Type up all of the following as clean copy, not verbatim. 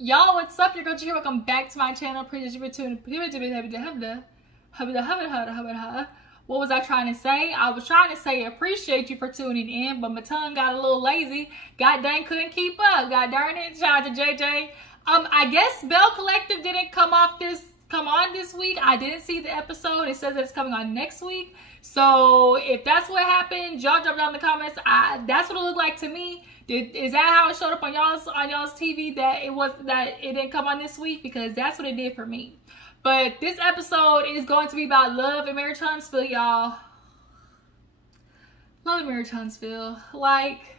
Y'all, what's up? Your girl Tisha. Welcome back to my channel. Appreciate you for tuning in. What was I trying to say? I was trying to say appreciate you for tuning in, but my tongue got a little lazy. God dang, couldn't keep up. God darn it. Shout out to JJ. I guess Bell Collective didn't come on this week. I didn't see the episode. It says that it's coming on next week. So if that's what happened, y'all drop down in the comments. That's what it looked like to me. Is that how it showed up on y'all's TV that it didn't come on this week? Because that's what it did for me. But this episode is going to be about love and marriage Huntsville, y'all. Love and marriage Huntsville. Like,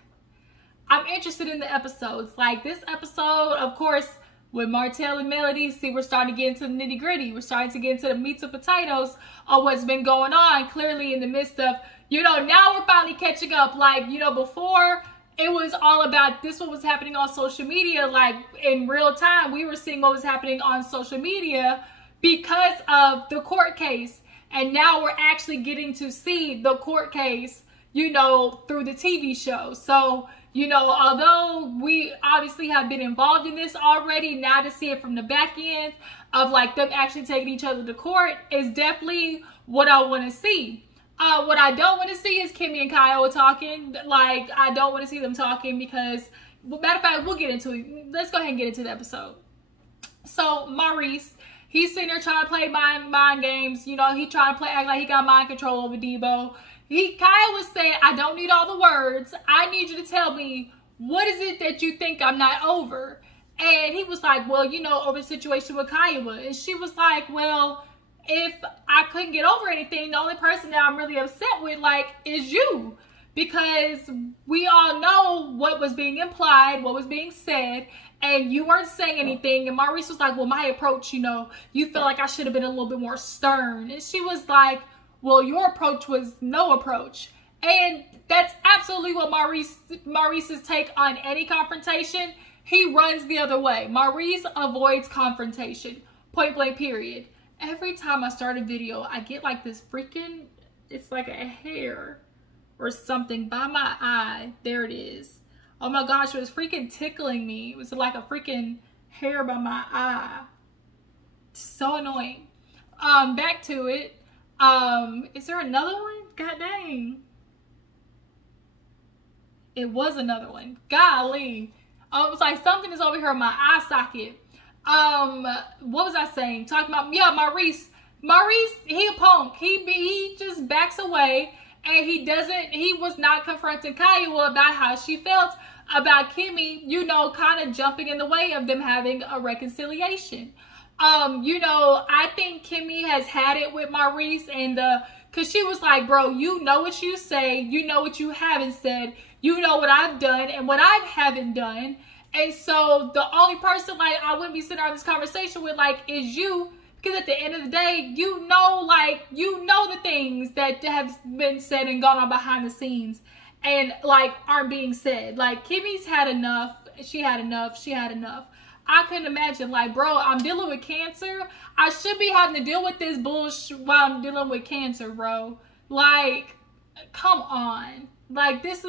I'm interested in the episodes. Like this episode, of course, with Martell and Melody, see, we're starting to get into the nitty gritty. We're starting to get into the meats and potatoes of what's been going on. Clearly in the midst of, now we're finally catching up. Like, before it was all about this, what was happening on social media. Like in real time, we were seeing what was happening on social media because of the court case. And now we're actually getting to see the court case, through the TV show. So, although we obviously have been involved in this already, now to see it from the back end of like them actually taking each other to court is definitely what I want to see. What I don't want to see is Kimmi and Kiuwha talking. Like, I don't want to see them talking because, matter of fact, we'll get into it. Let's go ahead and get into the episode. So, Maurice, he's sitting there trying to play mind games. He trying to act like he got mind control over Debo. Kiuwha saying, I don't need all the words. I need you to tell me, what is it that you think I'm not over? And he was like, well, over the situation with Kiuwha. And she was like, well, if I couldn't get over anything, the only person that I'm really upset with, is you. Because we all know what was being implied, what was being said, and you weren't saying anything. And Maurice was like, well, my approach, you felt like I should have been a little bit more stern. And she was like, well, your approach was no approach. And that's absolutely what Maurice's take on any confrontation. He runs the other way. Maurice avoids confrontation. Point blank, period. Every time I start a video, I get like this freaking, it's like a hair or something by my eye. There it is. Oh my gosh, it was freaking tickling me. It was like a freaking hair by my eye. So annoying. Back to it. Is there another one? God dang. It was another one. Golly. It was like something is over here in my eye socket. What was I saying? Talking about, yeah, Maurice, he a punk. He just backs away and he was not confronting Kiuwha about how she felt about Kimmi, kind of jumping in the way of them having a reconciliation. I think Kimmi has had it with Maurice cause she was like, bro, you know what you say, you know what you haven't said, you know what I've done and what I haven't done. And so the only person I wouldn't be sitting on this conversation with is you, because at the end of the day, you know the things that have been said and gone on behind the scenes and aren't being said. Kimmi's had enough. She had enough. I couldn't imagine, bro, I'm dealing with cancer. I should be having to deal with this bullshit while I'm dealing with cancer, bro. Come on. This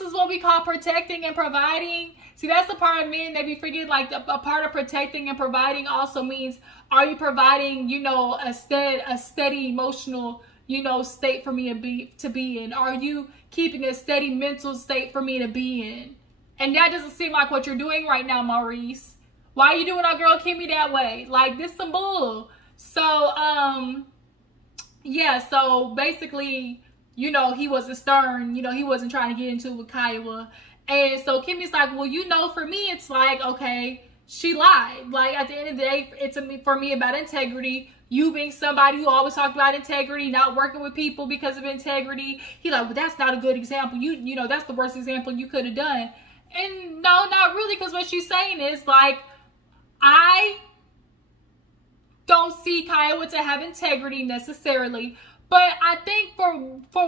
is what we call protecting and providing. See, that's the part of men that we forget. A part of protecting and providing also means, are you providing, a steady emotional, state for me to be in? Are you keeping a steady mental state for me to be in? And that doesn't seem like what you're doing right now, Maurice. Why are you doing our girl Kimmi that way? This some bull. So, yeah, so basically, he wasn't stern. He wasn't trying to get into it with Kiuwha. And so Kimmi's like, well, for me, it's okay, she lied. At the end of the day, it's for me about integrity. You being somebody who always talked about integrity, not working with people because of integrity. He well, that's not a good example. That's the worst example you could have done. And no, not really, because what she's saying is I don't see Kiuwha to have integrity necessarily. But I think for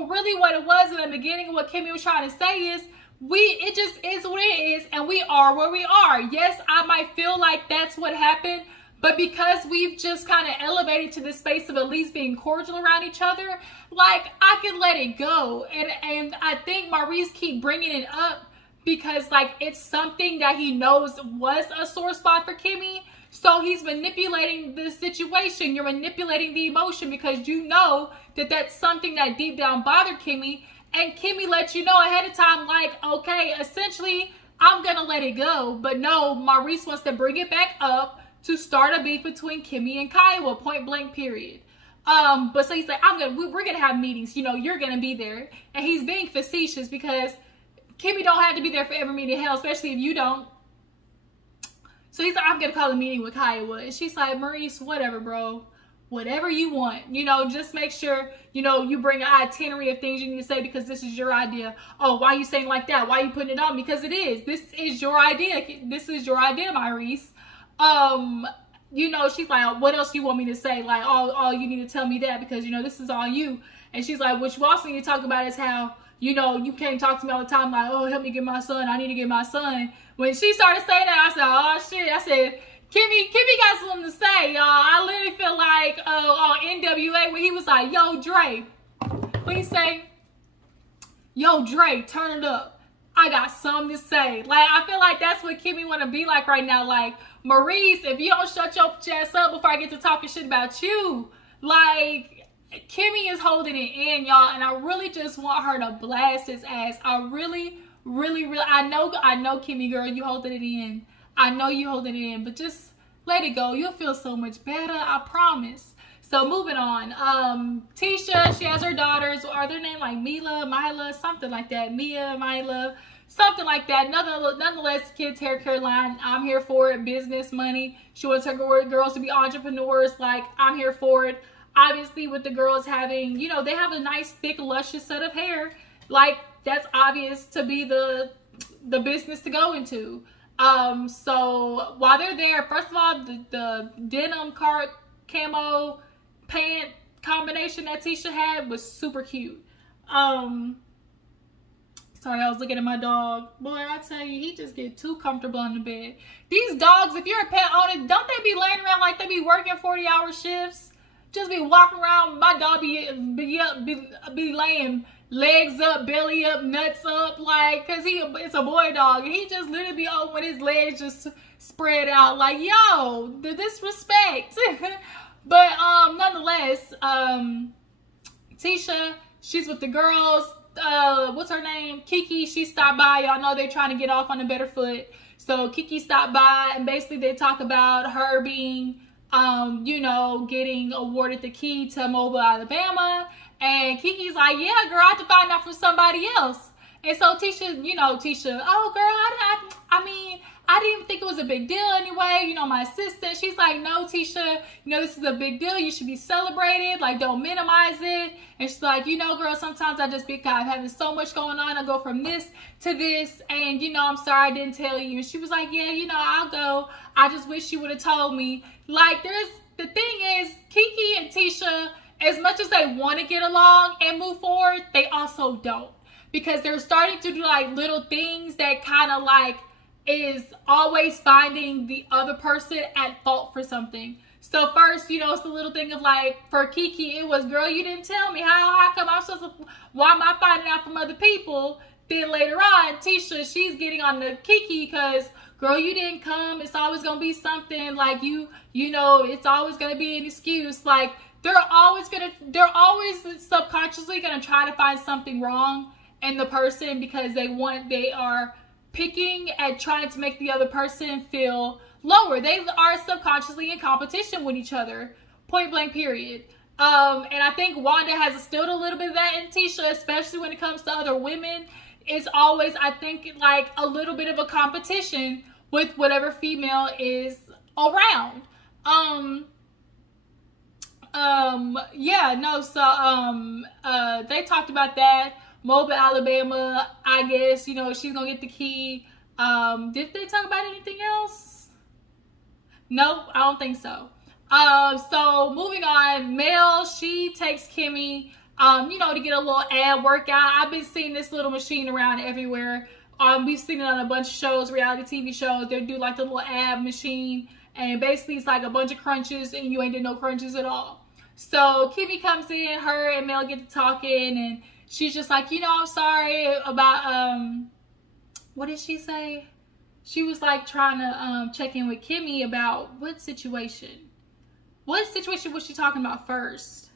really what it was in the beginning, what Kimmi was trying to say is, it just is what it is, and we are where we are. Yes, I might feel like that's what happened, but because we've just kind of elevated to this space of at least being cordial around each other, I can let it go. And I think Maurice keep bringing it up because like it's something that he knows was a sore spot for Kimmi. So he's manipulating the situation. You're manipulating the emotion because you know that that's something that deep down bothered Kimmi. And Kimmi lets you know ahead of time, like, okay, essentially, I'm going to let it go. But no, Maurice wants to bring it back up to start a beef between Kimmi and Kiuwha, point blank, period. But so he's like, we're going to have meetings. You know, you're going to be there. And he's being facetious because Kimmi don't have to be there for every meeting, hell, especially if you don't. So he's like, I'm going to call a meeting with Kiuwha. And she's like, Maurice, whatever, bro. Whatever you want. You know, just make sure, you know, you bring an itinerary of things you need to say because this is your idea. Oh, why are you saying like that? Why are you putting it on? Because it is. This is your idea. This is your idea, Maurice. You know, she's like, what else you want me to say? Like, all you need to tell me that because, you know, this is all you. And she's like, what you also need to talk about is how, you know, you can't talk to me all the time like, oh, help me get my son. I need to get my son. When she started saying that, I said, oh, shit. I said, Kimmi got something to say, y'all. I literally feel like on NWA when he was like, yo, Dre. When he say, yo, Dre, turn it up. I got something to say. Like, I feel like that's what Kimmi want to be like right now. Like, Maurice, if you don't shut your ass up before I get to talking shit about you, like, Kimmi is holding it in, y'all. And I really just want her to blast his ass. I really, I know, Kimmi, girl, you holding it in. I know you holding it in, but just let it go. You'll feel so much better, I promise. So moving on. Tisha, she has her daughters. Are their name like Mila, something like that. Mia, Mila, something like that. Nonetheless, kids' hair care line. I'm here for it. Business, money. She wants her girls to be entrepreneurs. Like, I'm here for it. Obviously, with the girls having, you know, they have a nice, thick, luscious set of hair. Like, that's obvious to be the business to go into. So while they're there, first of all, the denim camo pant combination that Tisha had was super cute. Sorry, I was looking at my dog. Boy, I tell you, he just get too comfortable in the bed. These dogs, if you're a pet owner, don't they be laying around like they be working 40-hour shifts? Just be walking around. My dog be laying legs up, belly up, nuts up, like, cause it's a boy dog, and he just literally be open with his legs just spread out, like, yo, the disrespect. But nonetheless, Tisha, she's with the girls. What's her name? Keke. She stopped by. Y'all know they're trying to get off on a better foot. So Keke stopped by, and basically they talk about her being, you know, getting awarded the key to Mobile, Alabama. And Keke's like, yeah, girl, I have to find out from somebody else. And so Tisha, you know, oh, girl, I mean, I didn't even think it was a big deal anyway. You know, my assistant, she's like, no, Tisha, you know, this is a big deal. You should be celebrated. Like, don't minimize it. And she's like, you know, girl, sometimes I just be kind of having so much going on. I go from this to this. And, you know, I'm sorry I didn't tell you. And she was like, yeah, you know, I'll go. I just wish you would have told me. Like, the thing is, Keke and Tisha, as much as they want to get along and move forward, they also don't. Because they're starting to do like little things that kind of like is always finding the other person at fault for something. So first, you know, it's the little thing of like, for Keke, it was, girl, you didn't tell me. How come I'm supposed to, why am I finding out from other people? Then later on, Tisha, she's getting on the Keke because, girl, you didn't come. It's always going to be something like you know, it's always going to be an excuse. Like, they're always subconsciously going to try to find something wrong in the person because they are picking at trying to make the other person feel lower. They are subconsciously in competition with each other, point blank, period. And I think Wanda has instilled a little bit of that in Tisha, especially when it comes to other women. It's always, I think, like a little bit of a competition with whatever female is around. Yeah, no, so, they talked about that. Mobile, Alabama, I guess, you know, she's gonna get the key. Did they talk about anything else? No, I don't think so. So moving on, Mel, she takes Kimmi, you know, to get a little ab workout. I've been seeing this little machine around everywhere. We've seen it on a bunch of shows, reality TV shows. They do like the little ab machine, and basically it's like a bunch of crunches, and you ain't did no crunches at all. So Kimmi comes in, her and Mel get to talking, and she's just like, you know, I'm sorry about what did she say? She was like trying to check in with Kimmi about what situation? What situation was she talking about first?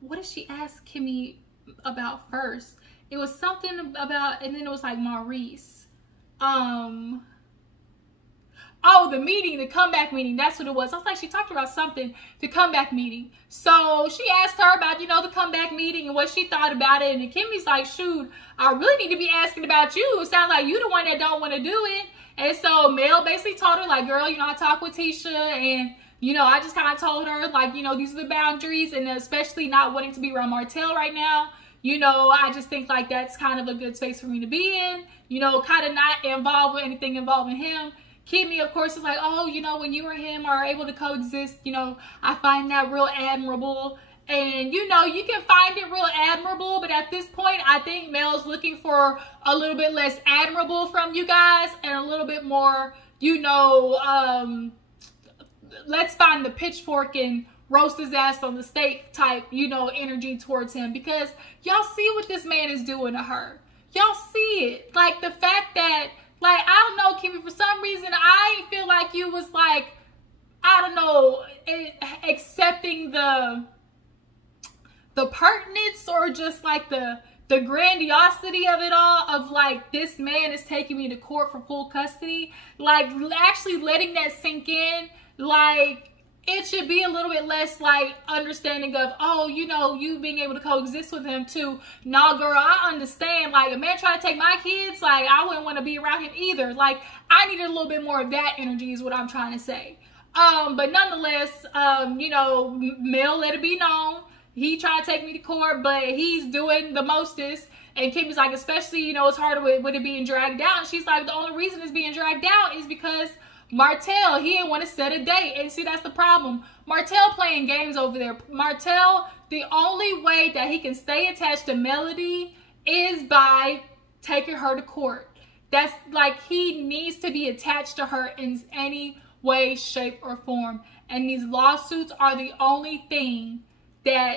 What did she ask Kimmi about first? It was something about, and then it was like Maurice. Oh, the meeting, the comeback meeting. That's what it was. I was like, she talked about something, the comeback meeting. So she asked her about, you know, the comeback meeting and what she thought about it. And Kimmi's like, shoot, I really need to be asking about you. It sounds like you the one that don't want to do it. And so Mel basically told her, like, girl, you know, I talked with Tisha and, you know, I just kind of told her, like, you know, these are the boundaries, and especially not wanting to be around Martell right now. You know, I just think like that's kind of a good space for me to be in, you know, kind of not involved with anything involving him. Kimmi, of course, is like, oh, you know, when you and him are able to coexist, you know, I find that real admirable. And, you know, you can find it real admirable, but at this point, I think Mel's looking for a little bit less admirable from you guys and a little bit more, you know, let's find the pitchfork and roast his ass on the stake type, you know, energy towards him, because y'all see what this man is doing to her. Y'all see it. Like, the fact that, like, I don't know, Kimmi, for some reason, I feel like you was like, I don't know, accepting the pertinence or just like the grandiosity of it all, of like, this man is taking me to court for full custody. Like, actually letting that sink in, like, it should be a little bit less like understanding of, oh, you know, you being able to coexist with him too. Nah, girl, I understand. Like, a man trying to take my kids, like, I wouldn't want to be around him either. Like, I needed a little bit more of that energy is what I'm trying to say. But nonetheless, you know, Mel let it be known. He tried to take me to court, but he's doing the mostest. And Kimmi's like, especially, you know, it's harder with it being dragged out. And she's like, the only reason it's being dragged out is because Martell, he didn't want to set a date. And see, that's the problem. Martell playing games over there. Martell, the only way that he can stay attached to Melody is by taking her to court. That's like, he needs to be attached to her in any way, shape, or form. And these lawsuits are the only thing that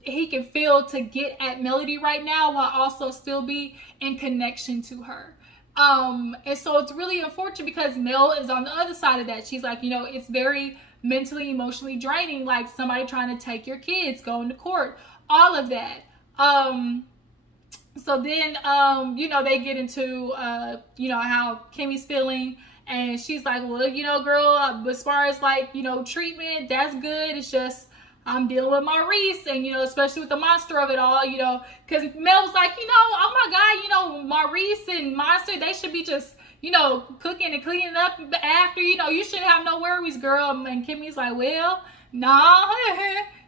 he can feel to get at Melody right now, while also still be in connection to her. And so it's really unfortunate because Mel is on the other side of that. She's like, you know, it's very mentally, emotionally draining, like somebody trying to take your kids, going to court, all of that. So then, you know, they get into, you know, how Kimmi's feeling, and she's like, well, you know, girl, as far as like, you know, treatment, that's good. It's just, I'm dealing with Maurice, and, you know, especially with the monster of it all, you know, because Mel was like, you know, oh my God, you know, Maurice and Monster, they should be just, you know, cooking and cleaning up after, you know, you shouldn't have no worries, girl. And Kimmi's like, well, nah,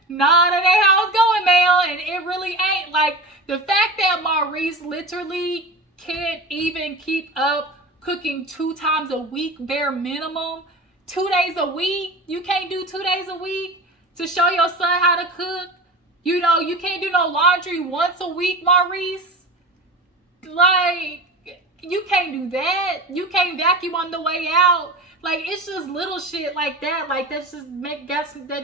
nah, that ain't how it's going, Mel. And it really ain't. Like, the fact that Maurice literally can't even keep up cooking 2 times a week, bare minimum, 2 days a week, you can't do 2 days a week to show your son how to cook. You know, you can't do no laundry once a week, Maurice. Like, you can't do that. You can't vacuum on the way out. Like, it's just little shit like that. Like, that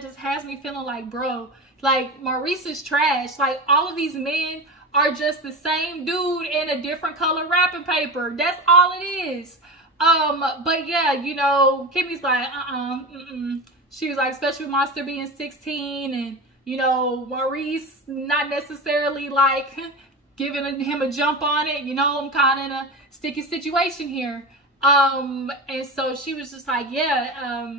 just has me feeling like, bro, like, Maurice is trash. Like, all of these men are just the same dude in a different color wrapping paper. That's all it is. But yeah, you know, Kimmi's like, She was like, especially with Monster being 16, and, you know, Maurice not necessarily like giving him a jump on it. You know, I'm kind of in a sticky situation here. And so she was just like, yeah,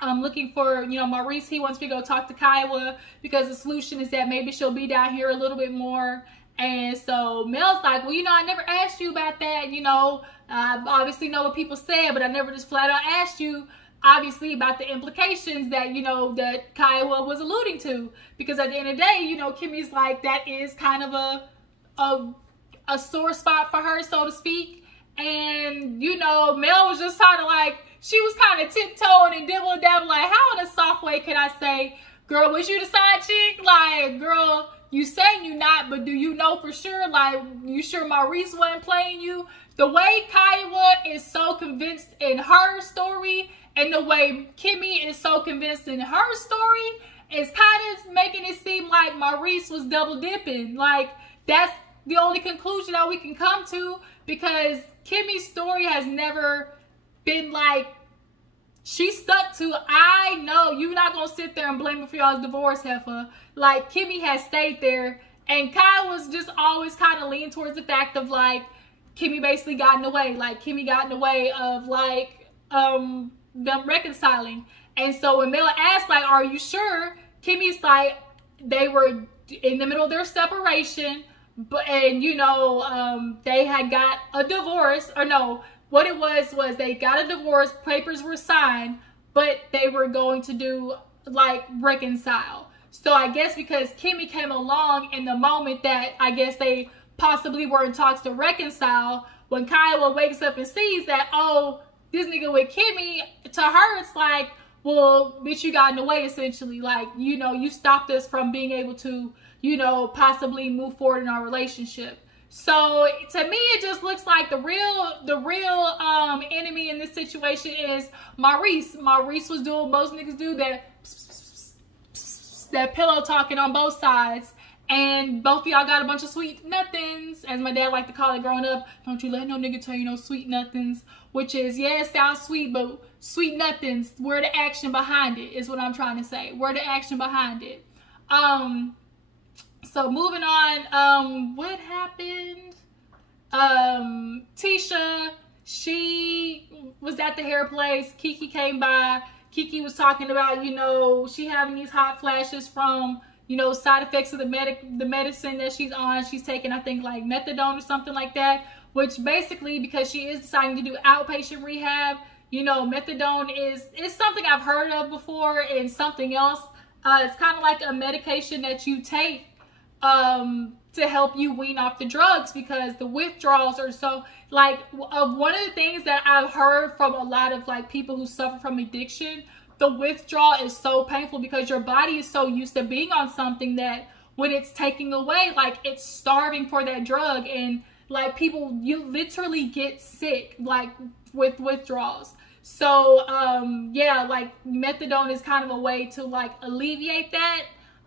I'm looking for, you know, Maurice, he wants me to go talk to Kiuwha because the solution is that maybe she'll be down here a little bit more. And so Mel's like, well, you know, I never asked you about that. You know, I obviously know what people said, but I never just flat out asked you, obviously, about the implications that, you know, that Kiuwha was alluding to. Because at the end of the day, you know, Kimmi's like, that is kind of a sore spot for her, so to speak. And, you know, Mel was just kind of like, she was kind of tiptoeing and dibble-dabbling, like, how in a soft way can I say, girl, was you the side chick? Like, girl, you saying you not, but do you know for sure? Like, you sure Maurice wasn't playing you? The way Kiuwha is so convinced in her story, and the way Kimmi is so convinced in her story, is kind of making it seem like Maurice was double dipping. Like, that's the only conclusion that we can come to, because Kimmi's story has never been like, she stuck to, I know you're not gonna sit there and blame me for y'all's divorce, heifer. Like, Kimmi has stayed there, and Kyle was just always kind of leaning towards the fact of like, Kimmi basically got in the way. Like, Kimmi got in the way of like them reconciling. And so when Mel asked like, are you sure? Kimmy's like, they were in the middle of their separation, but, and you know, they had got a divorce, or no, what it was they got a divorce, papers were signed, but they were going to do like reconcile. So I guess because Kimmi came along in the moment that I guess they possibly were in talks to reconcile, when Kiuwha wakes up and sees that, oh, this nigga with Kimmi, to her it's like, well, bitch, you got in the way, essentially. Like, you know, you stopped us from being able to, you know, possibly move forward in our relationship. So to me, it just looks like the real enemy in this situation is Maurice. Maurice was doing most niggas do, that pillow talking on both sides. And both of y'all got a bunch of sweet nothings, as my dad liked to call it growing up. Don't you let no nigga tell you no sweet nothings. Which is, yeah, it sounds sweet, but sweet nothings, where the action behind it is what I'm trying to say. Where the action behind it. So moving on, what happened? Tisha, she was at the hair place. Keke came by. Keke was talking about, you know, she having these hot flashes from, you know, side effects of the medicine that she's on. She's taking, I think, like methadone or something like that, which basically, because she is deciding to do outpatient rehab, you know, methadone is something I've heard of before, and something else. It's kind of like a medication that you take to help you wean off the drugs, because the withdrawals are so, like, one of the things that I've heard from a lot of like people who suffer from addiction, the withdrawal is so painful because your body is so used to being on something that when it's taking away, like, it's starving for that drug. And like, people, you literally get sick like with withdrawals. So yeah, like methadone is kind of a way to like alleviate that.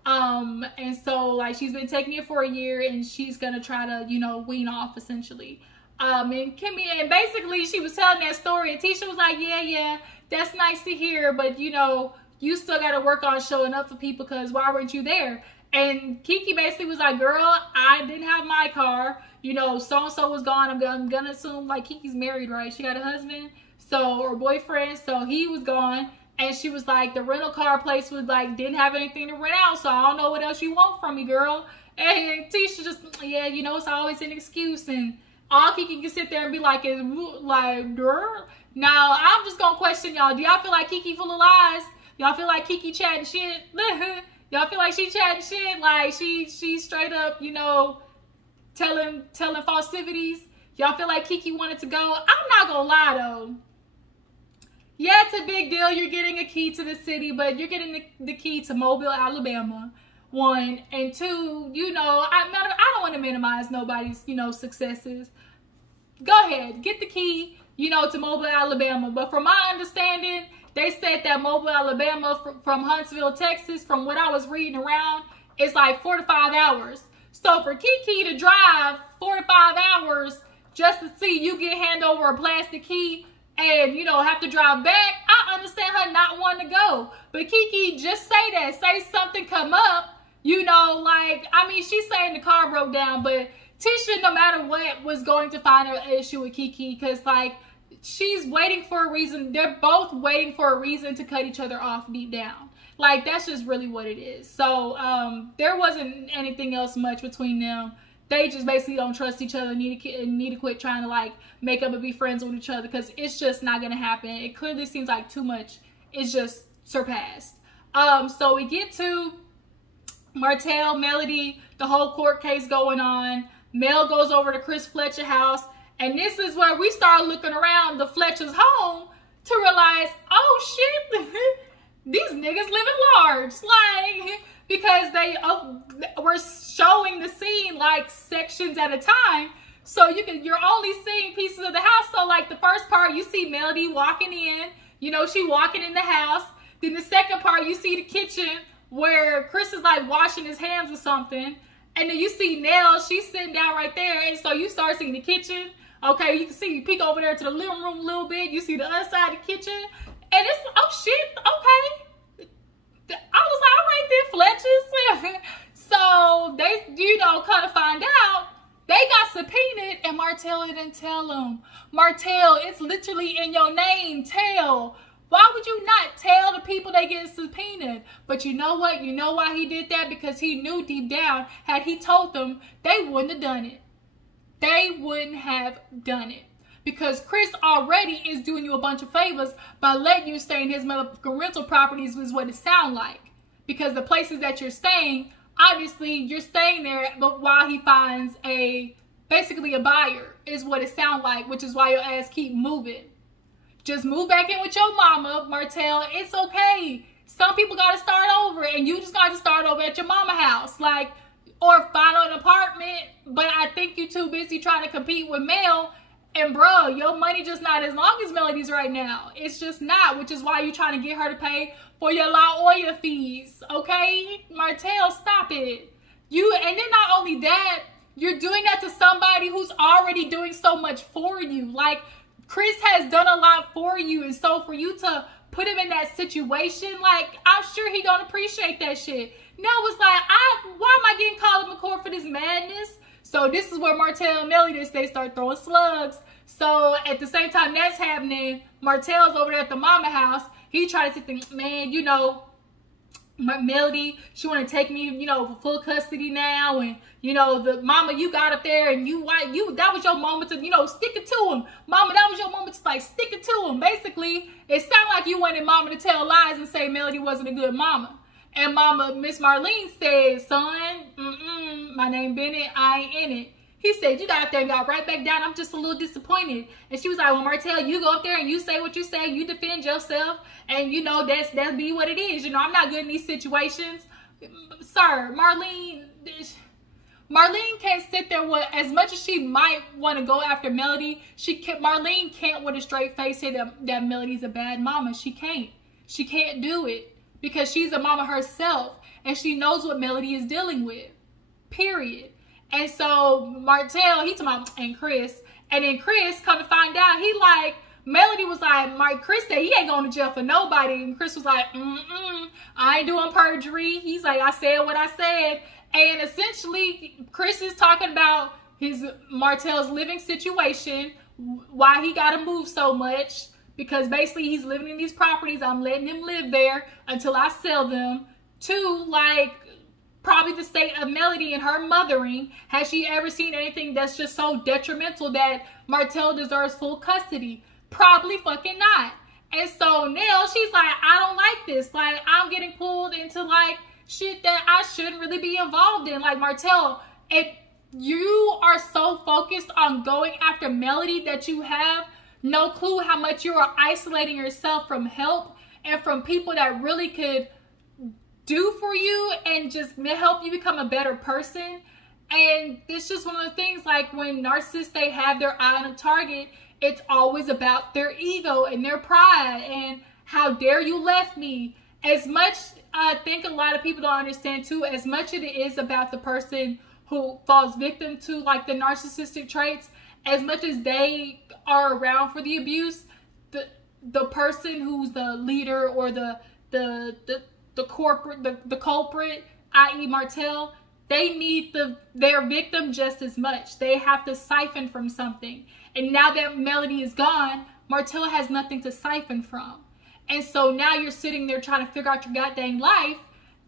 And so like, she's been taking it for a year, and she's gonna try to, you know, wean off essentially. And Kimmi, and basically she was telling that story, and Tisha was like, yeah, that's nice to hear, but you know, you still got to work on showing up for people, because why weren't you there? And Keke basically was like, girl, I didn't have my car, you know, so-and-so was gone. I'm gonna assume, like, Keke's married, right? She got a husband, so, or boyfriend, so he was gone. And she was like, the rental car place was like, didn't have anything to rent out, so I don't know what else you want from me, girl. And Tisha just, yeah, you know, it's always an excuse. And all Keke can sit there and be like, is like, girl. Now, I'm just gonna question y'all. Do y'all feel like Keke full of lies? Y'all feel like Keke chatting shit? Y'all feel like she chatting shit? Like, she straight up, you know, telling falsities? Y'all feel like Keke wanted to go? I'm not gonna lie, though. Yeah, it's a big deal. You're getting a key to the city, but you're getting the key to Mobile, Alabama. One. And two, you know, I don't want to minimize nobody's, you know, successes. Go ahead, get the key, you know, to Mobile, Alabama. But from my understanding, they said that Mobile, Alabama from Huntsville, Texas, from what I was reading around, is like 4 to 5 hours. So for Keke to drive 4 to 5 hours just to see you get handed over a plastic key and, you know, have to drive back, I understand her not wanting to go. But Keke, just say that. Say something come up, you know, like, I mean, she's saying the car broke down, but Tisha, no matter what, was going to find an issue with Keke, because, like, she's waiting for a reason. They're both waiting for a reason to cut each other off deep down. Like, that's just really what it is. So, there wasn't anything else much between them. They just basically don't trust each other, need to quit trying to, like, make up and be friends with each other, because it's just not going to happen. It clearly seems like too much is just surpassed. So we get to Martell, Melody, the whole court case going on. Mel goes over to Chris Fletcher's house, and this is where we start looking around the Fletcher's home to realize, oh shit, these niggas living large, like, because they were showing the scene like sections at a time, so you're only seeing pieces of the house. So like the first part, you see Melody walking in, you know, she walking in the house. Then the second part, you see the kitchen where Chris is like washing his hands or something. And then you see Nell, she's sitting down right there. And so you start seeing the kitchen. Okay, you can see, you peek over there to the living room a little bit. You see the other side of the kitchen. And it's, oh shit, okay. I was like, all right then, Fletchers. So they, you know, kind of find out they got subpoenaed and Martell didn't tell them. Martell, it's literally in your name, tell. Why would you not tell the people they get subpoenaed? But you know what? You know why he did that? Because he knew deep down, had he told them, they wouldn't have done it. They wouldn't have done it. Because Chris already is doing you a bunch of favors by letting you stay in his motherfucking rental properties is what it sounds like. Because the places that you're staying, obviously you're staying there, but while he finds basically a buyer is what it sounds like, which is why your ass keep moving. Just move back in with your mama, Martell. It's okay. Some people got to start over, and you just got to start over at your mama house. Like, or find an apartment, but I think you too busy trying to compete with Mel. And bro, your money just not as long as Melody's right now. It's just not, which is why you trying to get her to pay for your La Olla fees. Okay? Martell, stop it. And then not only that, you're doing that to somebody who's already doing so much for you. Like, Chris has done a lot for you, and so for you to put him in that situation, like, I'm sure he don't appreciate that shit. Nell was like, why am I getting called up in court for this madness? So this is where Martell and Melody, they start throwing slugs. So at the same time that's happening, Martell's over there at the mama house. He tried to sit there, man, you know, Melody, she want to take me, you know, for full custody now, and you know, the mama you got up there, and that was your moment to, you know, stick it to him. Mama, that was your moment to like stick it to him. Basically, it sounded like you wanted mama to tell lies and say Melody wasn't a good mama. And mama, Miss Marlene said, son, my name Bennett, I ain't in it. He said, you got up there and got right back down. I'm just a little disappointed. And she was like, well, Martell, you go up there and you say what you say. You defend yourself. And, you know, that'll be what it is. You know, I'm not good in these situations. Sir, Marlene can't sit there with, as much as she might want to go after Melody, Marlene can't with a straight face say that Melody's a bad mama. She can't. She can't do it because she's a mama herself. And she knows what Melody is dealing with. Period. And so Martell, he talking about, and Chris, and then Chris come to find out, he like, Melody was like, Chris said he ain't going to jail for nobody. And Chris was like, I ain't doing perjury. He's like, I said what I said. And essentially, Chris is talking about Martell's living situation, why he got to move so much, because basically he's living in these properties. I'm letting him live there until I sell them. Two, like, probably the state of Melody and her mothering. Has she ever seen anything that's just so detrimental that Martell deserves full custody? Probably fucking not. And so Nell, she's like, I don't like this. Like, I'm getting pulled into like shit that I shouldn't really be involved in. Like, Martell, if you are so focused on going after Melody that you have no clue how much you are isolating yourself from help and from people that really could do for you and just help you become a better person. And it's just one of the things, like when narcissists, they have their eye on a target, it's always about their ego and their pride and how dare you left me. As much, I think a lot of people don't understand too, as much as it is about the person who falls victim to like the narcissistic traits, as much as they are around for the abuse, the person who's the leader or the culprit, i.e. Martell, they need their victim just as much. They have to siphon from something. And now that Melody is gone, Martell has nothing to siphon from. And so now you're sitting there trying to figure out your goddamn life,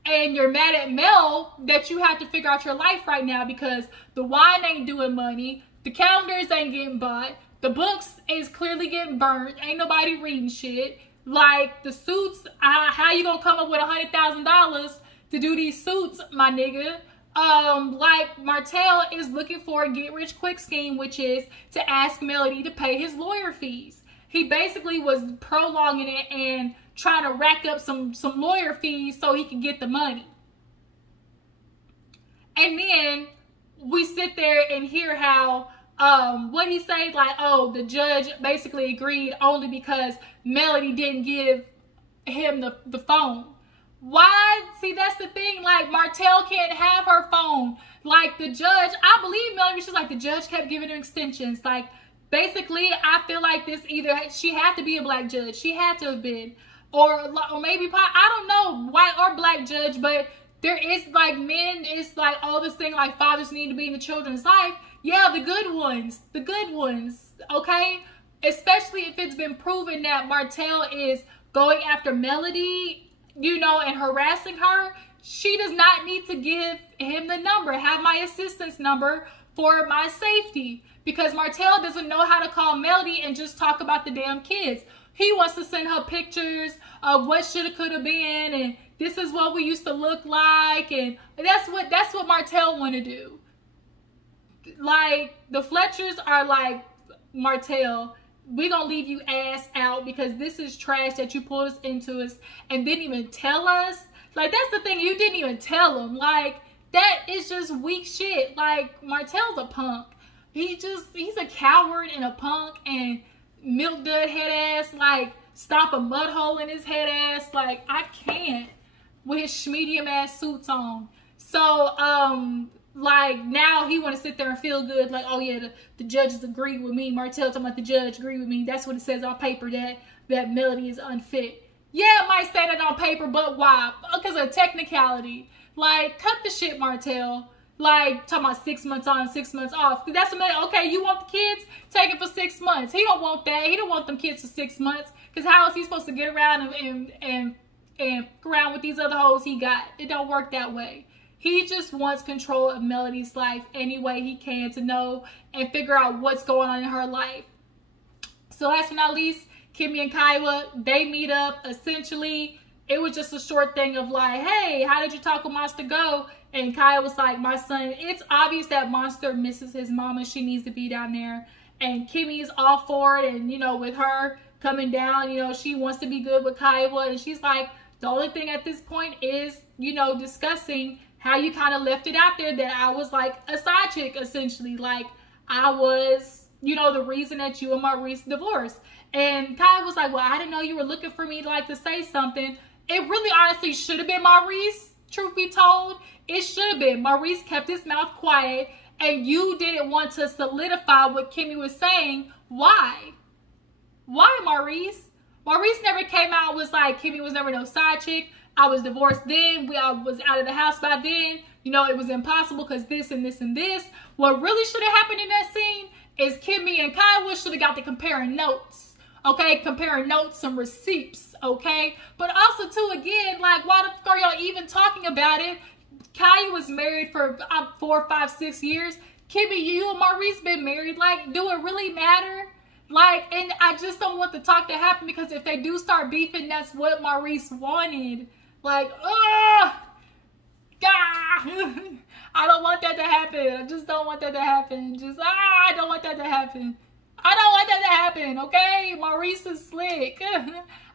and you're mad at Mel that you have to figure out your life right now because the wine ain't doing money, the calendars ain't getting bought, the books is clearly getting burnt, ain't nobody reading shit. Like, the suits, how you gonna come up with $100,000 to do these suits, my nigga? Like, Martell is looking for a get-rich-quick scheme, which is to ask Melody to pay his lawyer fees. He basically was prolonging it and trying to rack up some lawyer fees so he could get the money. And then we sit there and hear how what he say, like, oh, the judge basically agreed only because Melody didn't give him the phone. Why? See, that's the thing. Like, Martell can't have her phone. Like, the judge, I believe Melody, she's like, the judge kept giving her extensions. Like, basically, I feel like this either, she had to be a black judge. She had to have been. Or maybe, I don't know, white or black judge, but there is, like, men, it's like all this thing, like, fathers need to be in the children's life. Yeah, the good ones, okay? Especially if it's been proven that Martell is going after Melody, you know, and harassing her. She does not need to give him the number, have my assistant's number for my safety, because Martell doesn't know how to call Melody and just talk about the damn kids. He wants to send her pictures of what shoulda, coulda been, and this is what we used to look like, and that's what Martell want to do. Like, the Fletchers are like, Martell, we gonna leave you ass out because this is trash that you pulled us into us and didn't even tell us. Like, that's the thing, you didn't even tell them. Like, that is just weak shit. Like, Martell's a punk. He's a coward and a punk and milk dud head ass, like, stomp a mud hole in his head ass. Like, I can't with his medium ass suits on. So, like, now he want to sit there and feel good, like, oh yeah, the judges agree with me. Martell talking about the judge agree with me. That's what it says on paper, that Melody is unfit. Yeah, it might say that on paper, but why? Because of technicality. Like, cut the shit, Martell. Like, talking about 6 months on, 6 months off. That's what, okay, you want the kids? Take it for 6 months. He don't want that. He don't want them kids for 6 months. Because how is he supposed to get around and around with these other hoes he got? It don't work that way. He just wants control of Melody's life any way he can to know and figure out what's going on in her life. So last but not least, Kimmi and Kiuwha, they meet up. Essentially, it was just a short thing of like, hey, how did you talk with Monster go? And Kiuwha was like, my son, it's obvious that Monster misses his mama. She needs to be down there. And Kimmi is all for it. And, you know, with her coming down, you know, she wants to be good with Kiuwha. And she's like, the only thing at this point is, you know, discussing how you kind of left it out there that I was like a side chick, essentially. Like, I was, you know, the reason that you and Maurice divorced. And Kiuwha was like, well, I didn't know you were looking for me, like, to say something. It really honestly should have been Maurice, truth be told. It should have been. Maurice kept his mouth quiet, and you didn't want to solidify what Kimmi was saying. Why? Why, Maurice? Maurice never came out and was like, Kimmi was never no side chick. I was divorced then. I was out of the house by then. You know, it was impossible because this and this and this. What really should have happened in that scene is Kimmi and Kiuwha should have got to comparing notes. Okay? Comparing notes, some receipts. Okay? But also, too, again, like, why the fuck are y'all even talking about it? Kiuwha was married for 4, 5, 6 years. Kimmi, you and Maurice been married. Like, do it really matter? Like, and I just don't want the talk to happen because if they do start beefing, that's what Maurice wanted. Like, ugh, God, I don't want that to happen. I just don't want that to happen. I don't want that to happen. I don't want that to happen, okay? Maurice is slick.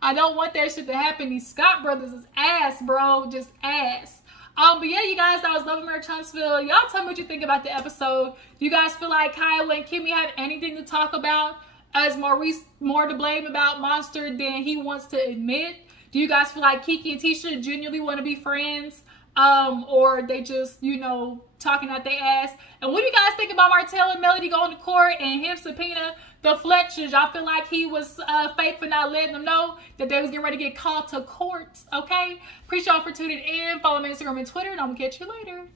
I don't want that shit to happen. These Scott brothers is ass, bro. Just ass. But yeah, you guys, that was Love and Merch Huntsville. Y'all tell me what you think about the episode. Do you guys feel like Kiuwha and Kimmi have anything to talk about? Is Maurice more to blame about Monster than he wants to admit? Do you guys feel like Keke and Tisha genuinely want to be friends? Or they just, you know, talking out their ass? And what do you guys think about Martell and Melody going to court and him subpoena the Fletchers? Y'all feel like he was fake for not letting them know that they was getting ready to get called to court? Okay? Appreciate y'all for tuning in. Follow me on Instagram and Twitter, and I'm going to catch you later.